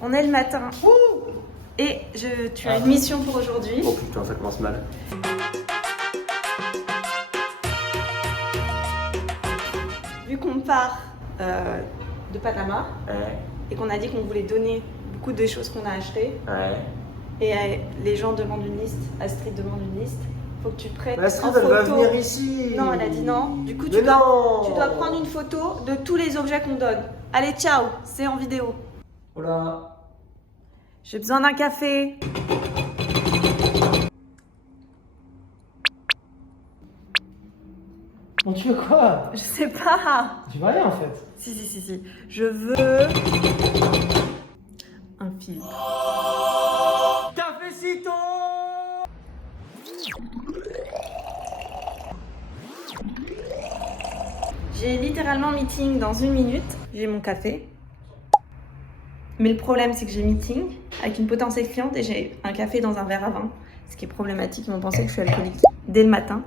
On est le matin. Et tu as une mission pour aujourd'hui. Oh putain, ça commence mal. Vu qu'on part de Panama Ouais. et qu'on a dit qu'on voulait donner beaucoup des choses qu'on a achetées, Ouais. et les gens demandent une liste, Astrid demande une liste, faut que tu prêtes Astrid, en elle photo. va venir ici. Non, elle a dit non. Du coup, Mais tu dois prendre une photo de tous les objets qu'on donne. Allez, ciao, c'est en vidéo. Oh là. J'ai besoin d'un café. Bon, tu veux quoi? Je sais pas. Tu veux rien en fait. Si. Je veux un filtre. Cafecito. J'ai littéralement meeting dans 1 minute. J'ai mon café. Mais le problème, c'est que j'ai meeting avec une potentielle cliente et j'ai un café dans un verre à vin. Ce qui est problématique, ils vont penser que je suis alcoolique dès le matin.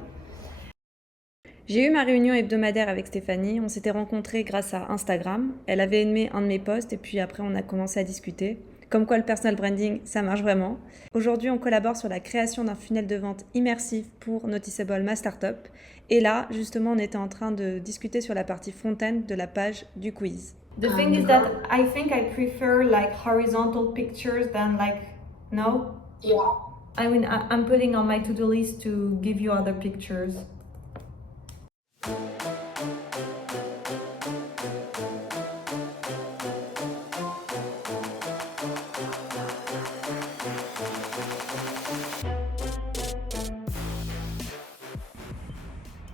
J'ai eu ma réunion hebdomadaire avec Stéphanie. On s'était rencontrés grâce à Instagram. Elle avait aimé un de mes posts et puis après, on a commencé à discuter. Comme quoi, le personal branding, ça marche vraiment. Aujourd'hui, on collabore sur la création d'un funnel de vente immersif pour Noticeable, ma startup. Et là, justement, on était en train de discuter sur la partie front-end de la page du quiz. The thing is that I think I prefer like horizontal pictures than like, no? Yeah. I mean, I'm putting on my to-do list to give you other pictures.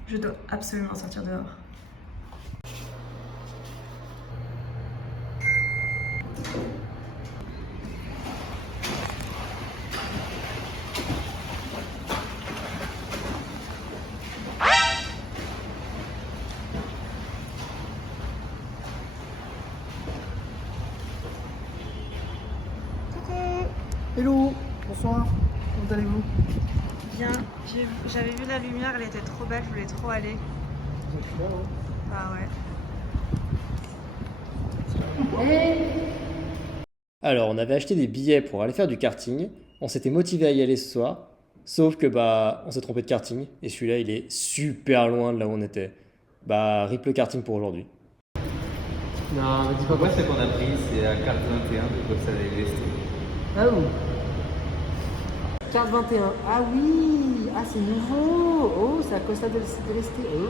Je dois absolument sortir dehors. Hello, bonsoir, comment allez-vous? Bien, j'avais vu la lumière, elle était trop belle, je voulais trop aller. Vous êtes là, hein? Bah ouais. Alors, on avait acheté des billets pour aller faire du karting. On s'était motivé à y aller ce soir. Sauf que on s'est trompé de karting. Et celui-là, il est super loin de là où on était. Rip le karting pour aujourd'hui. Non, mais dis pas Moi, ce qu'on a pris, c'est la carte 21 de Costa del Este. Ah oui. Carte 21. Ah oui. Ah, c'est nouveau. Oh, c'est à Costa del Este. Oh.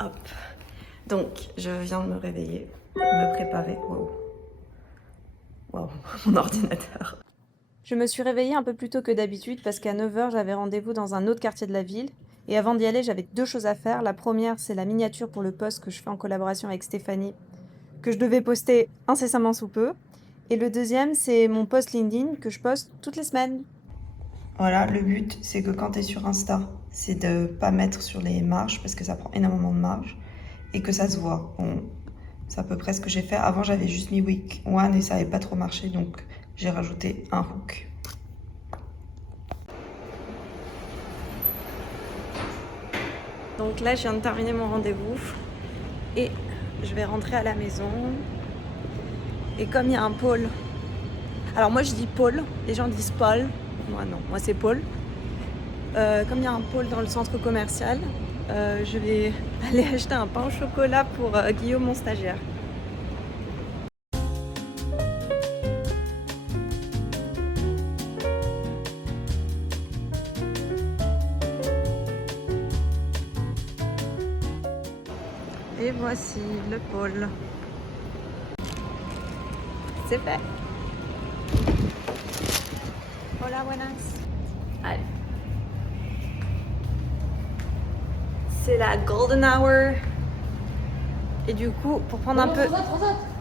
Hop. Donc, je viens de me réveiller, me préparer. Waouh, mon ordinateur. Je me suis réveillée un peu plus tôt que d'habitude parce qu'à 9h, j'avais rendez-vous dans un autre quartier de la ville. Et avant d'y aller, j'avais 2 choses à faire. La première, c'est la miniature pour le post que je fais en collaboration avec Stéphanie, que je devais poster incessamment sous peu. Et le deuxième, c'est mon post LinkedIn que je poste toutes les semaines. Voilà, le but, c'est que quand tu es sur Insta, c'est de pas mettre sur les marges parce que ça prend énormément de marge et que ça se voit. Bon, c'est à peu près ce que j'ai fait. Avant, j'avais juste mis week 1 et ça n'avait pas trop marché, donc j'ai rajouté un hook. Donc là, je viens de terminer mon rendez-vous et je vais rentrer à la maison. Et comme il y a un pôle, alors moi je dis Paul, les gens disent Paul, moi non, moi c'est Paul. Comme il y a un pôle dans le centre commercial, je vais aller acheter un pain au chocolat pour Guillaume, mon stagiaire. Et voici le pôle. C'est fait. Hola, buenas. Allez. C'est la golden hour. Et du coup, pour prendre un peu...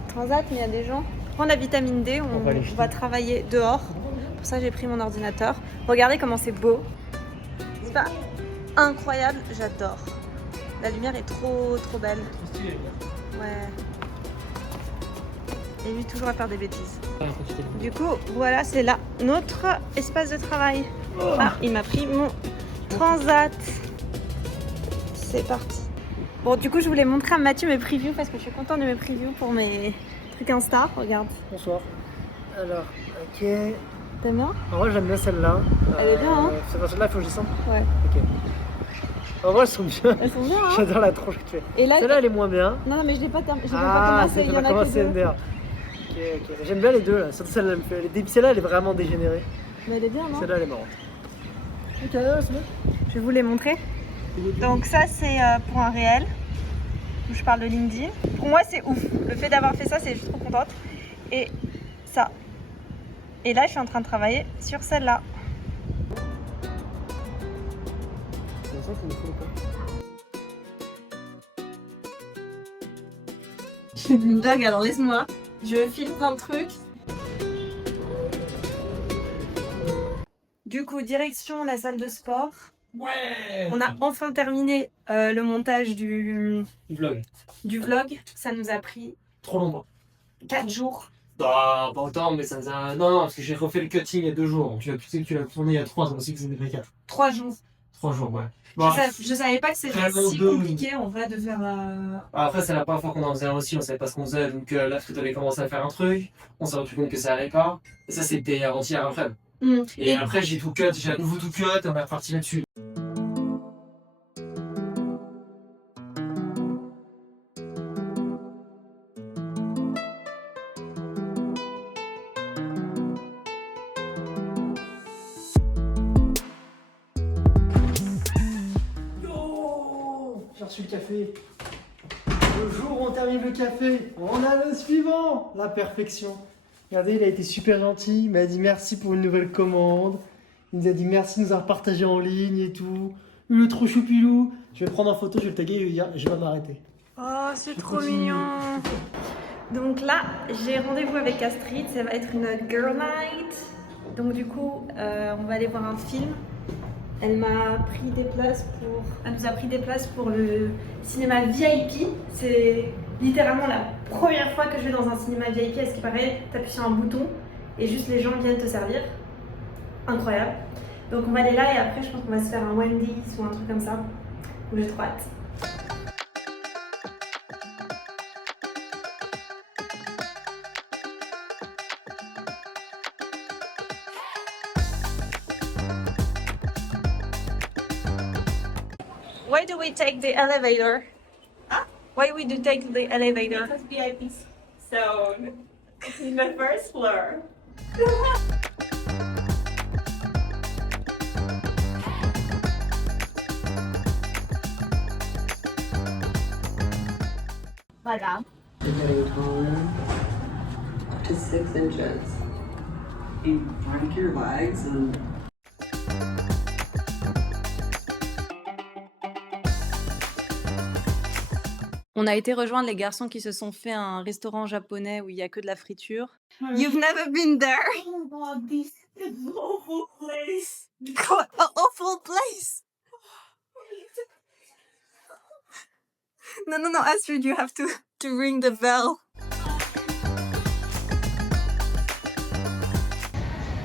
Transat, mais il y a des gens. Pour prendre la vitamine D, on va travailler dehors. Pour ça, j'ai pris mon ordinateur. Regardez comment c'est beau. C'est pas incroyable, j'adore. La lumière est trop belle. Ouais. Et lui toujours à faire des bêtises. Du coup, voilà, c'est là notre espace de travail. Ah, il m'a pris mon transat. C'est parti. Bon, du coup, je voulais montrer à Mathieu mes previews parce que je suis contente de mes previews pour mes trucs Insta. Regarde. Bonsoir. Alors, ok. T'aimes bien? En vrai, j'aime bien celle-là. Elle est bien, hein? C'est pas celle-là, il faut que je descende. Ouais. Ok. En vrai, elles sont bien. Elles sont bien, hein? J'adore la tronche que tu fais. Et là, Celle-là, elle est moins bien. non, mais je l'ai pas, pas Ah, commencé. Il y en a commencé que deux. MDR. Ok, ok. J'aime bien les deux là. Surtout celle-là, celle-là, elle est vraiment dégénérée. Mais elle est bien, non? Celle-là, elle est marrante. Ok, c'est bien. Je vais vous les montrer. Donc ça, c'est pour un réel. Où je parle de LinkedIn. Pour moi, c'est ouf. Le fait d'avoir fait ça, c'est je suis trop contente. Et ça. Et là, je suis en train de travailler sur celle-là. C'est ça qu'il me faut pas. Je fais une blague, alors laisse-moi. Je filme plein de trucs. Du coup, direction la salle de sport. Ouais. On a enfin terminé le montage du Vlog. Ça nous a pris Trop longtemps. 4 jours. Bah, pas autant, mais ça nous a... Non, parce que j'ai refait le cutting il y a 2 jours. Tu l'as tourné il y a 3 ans aussi que c'était pas 4. 3 jours. 3 jours, ouais. Bon, Je savais pas que c'était vraiment si deux. compliqué en vrai de faire. après, c'est la première fois qu'on en faisait un aussi, on savait pas ce qu'on faisait. Donc là, Fred avait commencé à faire un truc, on s'est rendu compte que ça allait pas. Et ça, c'était avant-hier après. Et après, j'ai tout cut, j'ai à nouveau tout cut, et on est reparti là-dessus. J'ai reçu le café. Le jour où on termine le café, on a le suivant. La perfection. Regardez, il a été super gentil. Il m'a dit merci pour une nouvelle commande. Il nous a dit merci de nous avoir partagé en ligne et tout. Il est trop choupilou. Je vais prendre en photo, je vais le taguer et je vais m'arrêter. Oh, c'est Je trop continue. mignon. Donc là, j'ai rendez-vous avec Astrid. Ça va être une girl night. Donc du coup, on va aller voir un film. Elle m'a pris des places pour. Elle nous a pris des places pour le cinéma VIP. C'est littéralement la première fois que je vais dans un cinéma VIP. À ce qui paraît, t'appuies sur un bouton et juste les gens viennent te servir. Incroyable. Donc on va aller là et après je pense qu'on va se faire un Wendy's ou un truc comme ça. Donc j'ai trop hâte. Why do we take the elevator? Huh? Why we do take the elevator? Because VIP zone in the first floor. Madame. Up to 6 inches. And break your legs and On a été rejoindre les garçons qui se sont fait un restaurant japonais où il y a que de la friture. You've never been there? Oh God, this awful place. What an awful place! No, Astrid, you have to ring the bell.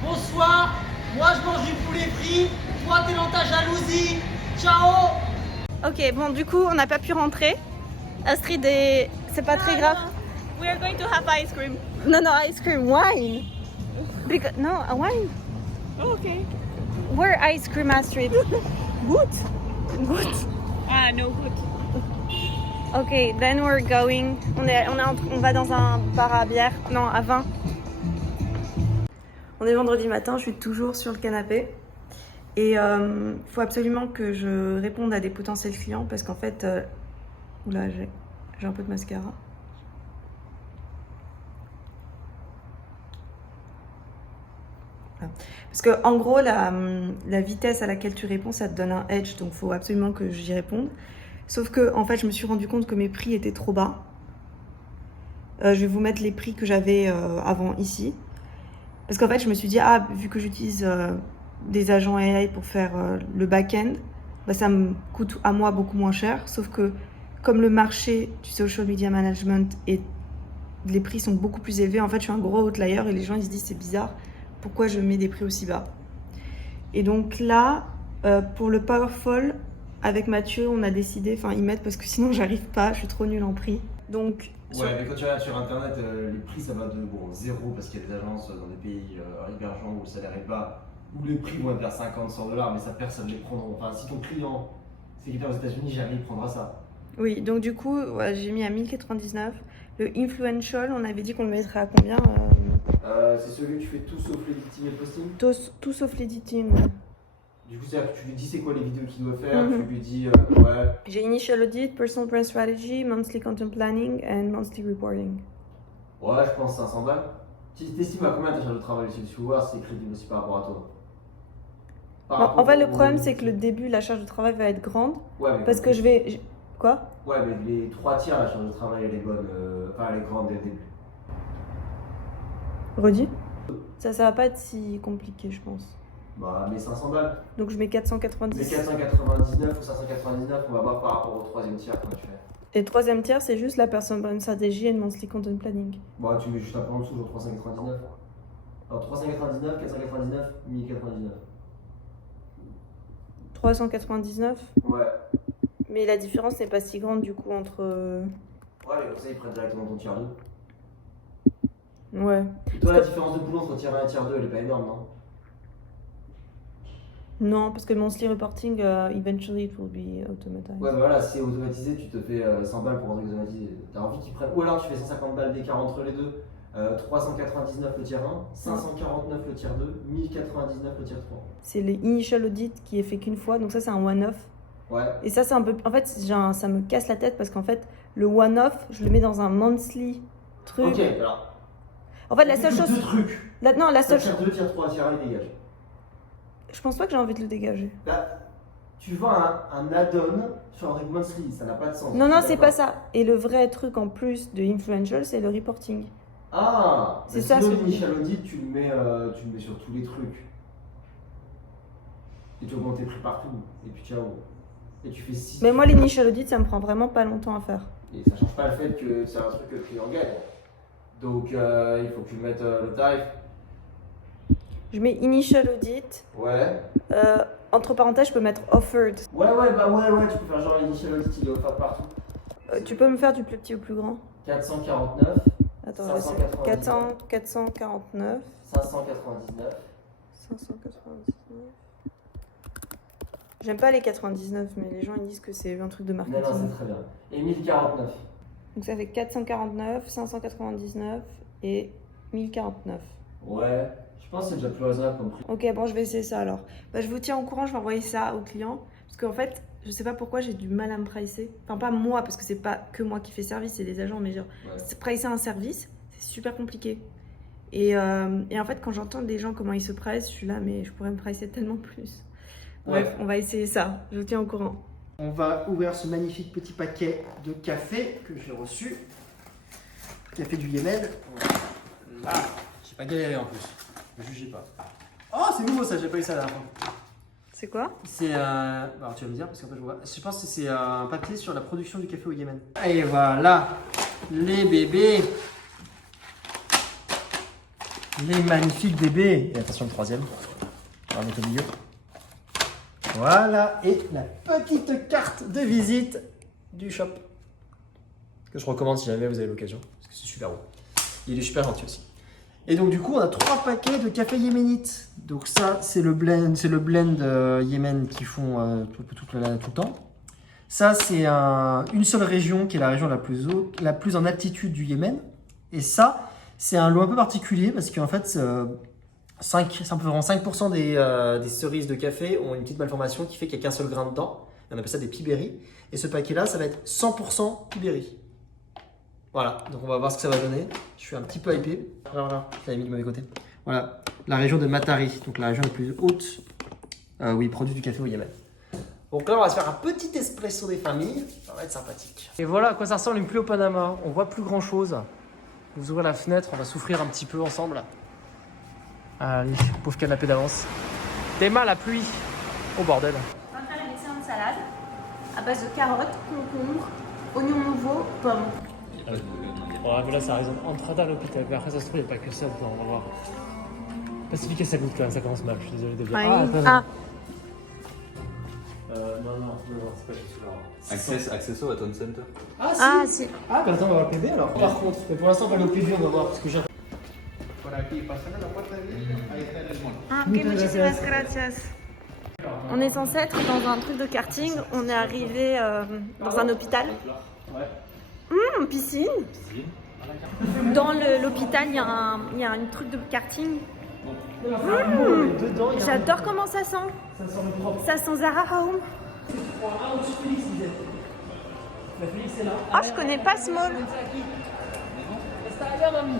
Bonsoir. Moi, je mange du poulet frit. Toi, t'es dans ta jalousie. Ciao. Ok, bon, du coup, on n'a pas pu rentrer. Astrid est... C'est pas très grave. We are going to have ice cream. No, ice cream, wine. Because, no, a wine. Okay. Where ice cream, Astrid? Good. Ah, no good. Ok, then we're going. On va dans un bar à bière. Non, à vin. On est vendredi matin, je suis toujours sur le canapé. Et il faut absolument que je réponde à des potentiels clients parce qu'en fait... Oula, j'ai un peu de mascara. Voilà. Parce que en gros, la vitesse à laquelle tu réponds, ça te donne un edge, donc il faut absolument que j'y réponde. Sauf que en fait, je me suis rendu compte que mes prix étaient trop bas. Je vais vous mettre les prix que j'avais avant ici. Parce qu'en fait, je me suis dit, vu que j'utilise des agents AI pour faire le back-end, bah, ça me coûte à moi beaucoup moins cher. Sauf que comme le marché du social media management et les prix sont beaucoup plus élevés, en fait, je suis un gros outlier et les gens ils se disent c'est bizarre, pourquoi je mets des prix aussi bas? Et donc là, pour le Powerful, avec Mathieu, on a décidé, enfin ils mettent parce que sinon j'arrive pas, je suis trop nulle en prix. Donc, Ouais, mais quand tu regardes sur internet, les prix ça va de zéro parce qu'il y a des agences dans des pays émergents où le salaire est bas, où les prix vont être vers 50-100 $, mais ça personne les prendra. Enfin, si ton client c'est quelqu'un aux États-Unis, jamais il prendra ça. oui, donc du coup, ouais, j'ai mis à 1099. Le influential, on avait dit qu'on le mettrait à combien C'est celui que tu fais tout sauf l'editing et le posting. tout sauf l'editing. Ouais. Du coup, c'est-à-dire que tu lui dis c'est quoi les vidéos qu'il doit faire, Mhm. tu lui dis ouais. J'ai initial audit, personal brand strategy, monthly content planning and monthly reporting. Ouais, je pense 500 $. Tu t'estimes à combien ta charge de travail aussi? Tu vois, c'est crédible aussi par rapport à toi. Par Bon, rapport en fait, le au- problème, c'est que le début, la charge de travail va être grande Ouais, mais parce que je vais. Quoi? Ouais, mais les 3 tiers, la charge de travail, elle est bonne. Enfin, elle est grande dès le début. Redis? Ça va pas être si compliqué, je pense. Bah, mais 500 $. Donc je mets Mais 490. 499 ou 599, on va voir par rapport au 3e tiers comment tu fais. Et le 3e tiers, c'est juste la personal brand strategy and monthly content planning. Bon, tu mets juste un peu en dessous, genre 399. Alors 399, 499, 1099. 399. Ouais. Mais la différence n'est pas si grande du coup entre. Ouais, mais comme ça, ils prennent directement ton tiers 2. Ouais. Et toi, la différence de boulot entre tiers 1 et tiers 2, elle est pas énorme, non? Non, parce que monthly reporting, eventually it will be automated. Ouais, bah voilà, si c'est automatisé, tu te fais 100 balles pour un truc automatisé. T'as envie qu'ils prennent. Ou alors tu fais 150 balles d'écart entre les deux. 399 le tiers 1, 549 le tiers 2, 1099 le tiers 3. C'est l'initial audit qui est fait qu'une fois, donc ça c'est un one-off. Ouais. Et ça c'est un peu. En fait, ça me casse la tête parce qu'en fait, le one-off, je le mets dans un monthly truc. Ok, alors. En fait, la seule chose. Deux trucs. Non, la seule chose. Tiers 2, tiers 3, tiers 1, il dégage. Je pense pas que j'ai envie de le dégager. Bah, tu vois un add-on sur un truc monthly, ça n'a pas de sens. Non, Je suis c'est d'accord. pas ça. Et le vrai truc en plus de influential, c'est le reporting. Ah, C'est mais ça, sinon, ce- l'initial audit, tu le mets sur tous les trucs. Et tu augmentes tes prix partout. Et puis ciao. Et tu fais 6. Mais moi, l'initial audit, ça me prend vraiment pas longtemps à faire. Et ça change pas le fait que c'est un truc que le client gagne. Donc il faut que tu mettes le tarif. Je mets initial audit. Ouais. Entre parenthèses, je peux mettre offered. Ouais, tu peux faire genre l'initial audit, il est offert partout. Tu peux me faire du plus petit au plus grand? 449, Attends, 599. 449, 599. 599. J'aime pas les 99, mais les gens ils disent que c'est un truc de Non, marketing. non, c'est très bien. Et 1049. Donc ça fait 449, 599 et 1049. Ouais, je pense que c'est déjà plus raisonnable comme prix. Ok, bon, je vais essayer ça alors. Bah, je vous tiens au courant, je vais envoyer ça au client. Parce qu'en fait, je sais pas pourquoi j'ai du mal à me pricer. Enfin, pas moi, parce que c'est pas que moi qui fais service, c'est des agents, mais genre, Ouais. pricer un service, c'est super compliqué. Et en fait, quand j'entends des gens comment ils se pricent, je suis là, mais je pourrais me pricer tellement plus. Bref, Ouais. on va essayer ça. Je vous tiens au courant. On va ouvrir ce magnifique petit paquet de café que j'ai reçu. Café du Yémen. Là, j'ai pas galéré en plus. Ne jugez pas. Oh, c'est nouveau ça, j'ai pas eu ça la dernière fois. C'est quoi? C'est alors tu vas me dire parce qu'en fait je pense que c'est un papier sur la production du café au Yémen. Et voilà, les bébés. Les magnifiques bébés. Et attention le troisième. On va mettre au milieu. Voilà, et la petite carte de visite du shop. Que je recommande si jamais vous avez l'occasion, parce que c'est super beau. Il est super gentil aussi. Et donc du coup, on a 3 paquets de café yéménite. Donc ça, c'est le blend Yémen qui font tout le temps. Ça, c'est une seule région qui est la région la plus haute, la plus en altitude du Yémen. Et ça, c'est un lot un peu particulier parce qu'en fait, c'est environ 5% des cerises de café ont une petite malformation qui fait qu'il n'y a qu'un seul grain dedans. On appelle ça des pibéries. Et ce paquet-là, ça va être 100% pibéries. Voilà, donc on va voir ce que ça va donner. Je suis un petit peu hypé. Voilà, je l'avais mis du mauvais côté. Voilà, la région de Matari, donc la région la plus haute où ils produisent du café au Yémen. Donc là, on va se faire un petit espresso des familles. Ça va être sympathique. Et voilà à quoi ça ressemble une pluie au Panama. On voit plus grand chose. Vous ouvrez la fenêtre, on va souffrir un petit peu ensemble. Allez, pauvre canapé d'avance. Théma la pluie. Oh bordel. On va faire une excellente salade à base de carottes, concombres, oignons nouveaux, pommes. Là, ça résonne entre à l'hôpital. Mais après, ça se trouve, il n'y a pas que ça dedans. On va voir. Pacifique, ça goûte quand même. Ça commence mal. Je suis désolé de le dire. Non, c'est pas juste là. Acceso à Town Center. Ah, si Ah, si. Ah, bah attends, on va au PB alors. Par contre, mais pour l'instant, on va aller au PB, on va voir, parce que j'ai... Por aquí, pasando la puerta de ahí está el mall. Ah, Muchas muchísimas gracias. gracias. On est censé être dans un truc de karting. On est arrivé dans un hôpital. Ouais. Piscine. Dans l'hôpital, il y a un truc de karting. Dedans, il y a J'adore comment ça sent. Ça sent le propre. Ça sent Zara Home. Ah, au-dessus de Félix, il disait. Bah, Félix, c'est là. Ah, je connais pas ce mall. Está allá, mamie.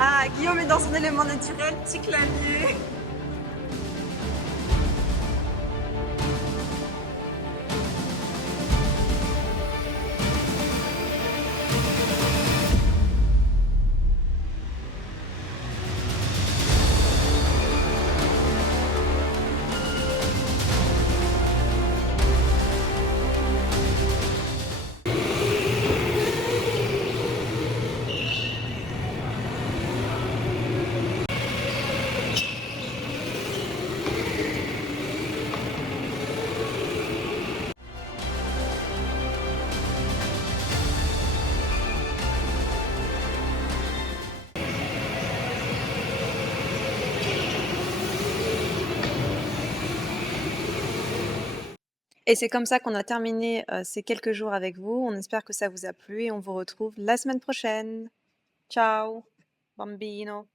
Ah, Guillaume est dans son élément naturel, petit clavier. Et c'est comme ça qu'on a terminé ces quelques jours avec vous. On espère que ça vous a plu et on vous retrouve la semaine prochaine. Ciao, bambino.